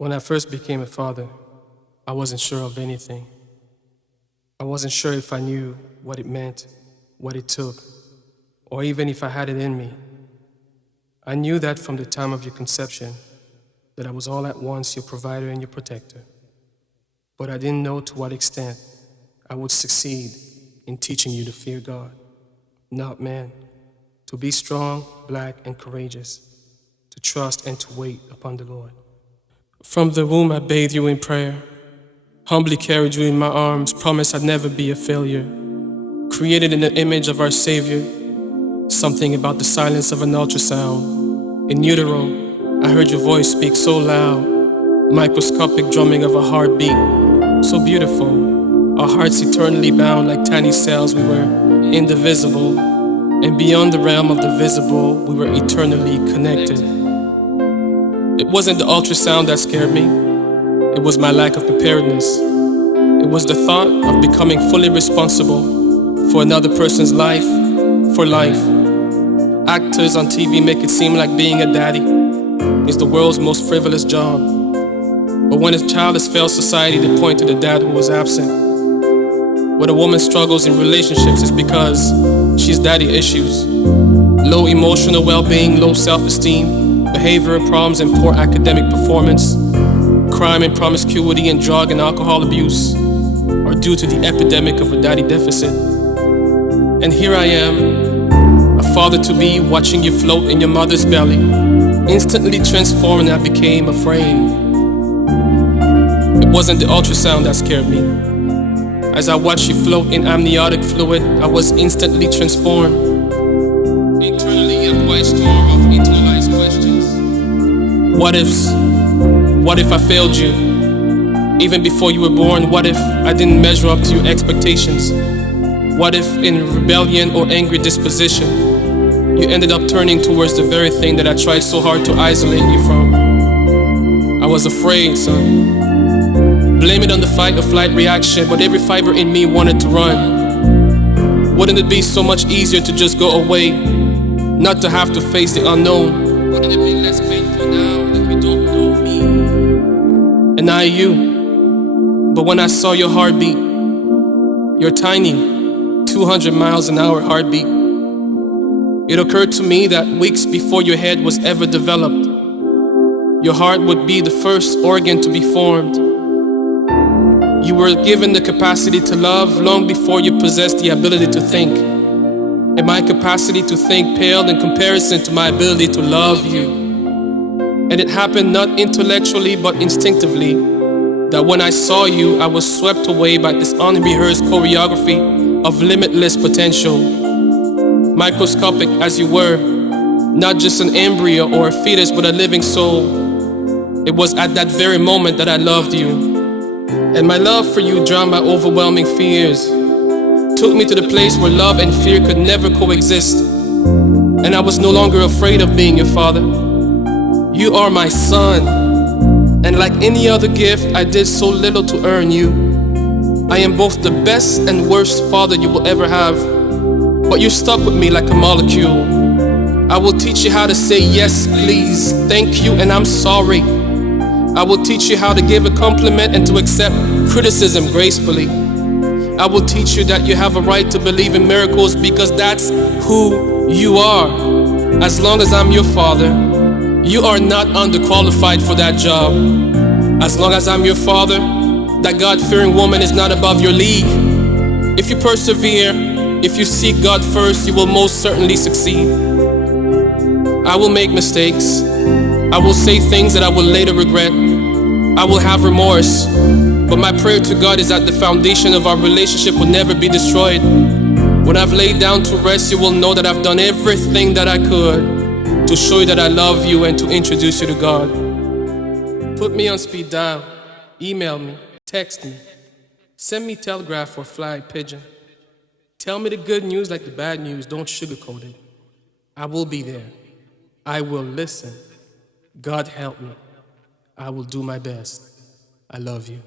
When I first became a father, I wasn't sure of anything. I wasn't sure if I knew what it meant, what it took, or even if I had it in me. I knew that from the time of your conception, that I was all at once your provider and your protector. But I didn't know to what extent I would succeed in teaching you to fear God, not man, to be strong, black, and courageous, to trust and to wait upon the Lord. From the womb I bathed you in prayer, humbly carried you in my arms, promised I'd never be a failure. Created in the image of our Savior, something about the silence of an ultrasound. In utero, I heard your voice speak so loud, microscopic drumming of a heartbeat, so beautiful. Our hearts eternally bound like tiny cells, we were indivisible, and beyond the realm of the visible, we were eternally connected. It wasn't the ultrasound that scared me, it was my lack of preparedness. It was the thought of becoming fully responsible for another person's life, for life. Actors on TV make it seem like being a daddy is the world's most frivolous job. But when a child has failed society, they point to the dad who was absent. When a woman struggles in relationships, it's because she's daddy issues. Low emotional well-being, low self-esteem, behavioral problems and poor academic performance, crime and promiscuity and drug and alcohol abuse are due to the epidemic of a daddy deficit. And here I am, a father-to-be, watching you float in your mother's belly, instantly transformed, and I became afraid. It wasn't the ultrasound that scared me. As I watched you float in amniotic fluid, I was instantly transformed. Internally, a quiet storm of internalized questions. What ifs? What if I failed you? Even before you were born, what if I didn't measure up to your expectations? What if in rebellion or angry disposition, you ended up turning towards the very thing that I tried so hard to isolate you from? I was afraid, son. Blame it on the fight or flight reaction, but every fiber in me wanted to run. Wouldn't it be so much easier to just go away, not to have to face the unknown? Wouldn't it be less painful now that we don't know me and I you? But when I saw your heartbeat, your tiny 200 miles an hour heartbeat, it occurred to me that weeks before your head was ever developed, your heart would be the first organ to be formed. You were given the capacity to love long before you possessed the ability to think. And my capacity to think paled in comparison to my ability to love you. And it happened not intellectually but instinctively, that when I saw you, I was swept away by this unrehearsed choreography of limitless potential. Microscopic as you were, not just an embryo or a fetus but a living soul. It was at that very moment that I loved you. And my love for you drowned my overwhelming fears, took me to the place where love and fear could never coexist. And I was no longer afraid of being your father. You are my son, and like any other gift, I did so little to earn you. I am both the best and worst father you will ever have, but you stuck with me like a molecule. I will teach you how to say yes, please, thank you, and I'm sorry. I will teach you how to give a compliment and to accept criticism gracefully. I will teach you that you have a right to believe in miracles because that's who you are. As long as I'm your father, you are not underqualified for that job. As long as I'm your father, that God-fearing woman is not above your league. If you persevere, if you seek God first, you will most certainly succeed. I will make mistakes. I will say things that I will later regret. I will have remorse. But my prayer to God is that the foundation of our relationship will never be destroyed. When I've laid down to rest, you will know that I've done everything that I could to show you that I love you and to introduce you to God. Put me on speed dial. Email me. Text me. Send me telegraph or fly pigeon. Tell me the good news like the bad news. Don't sugarcoat it. I will be there. I will listen. God help me. I will do my best. I love you.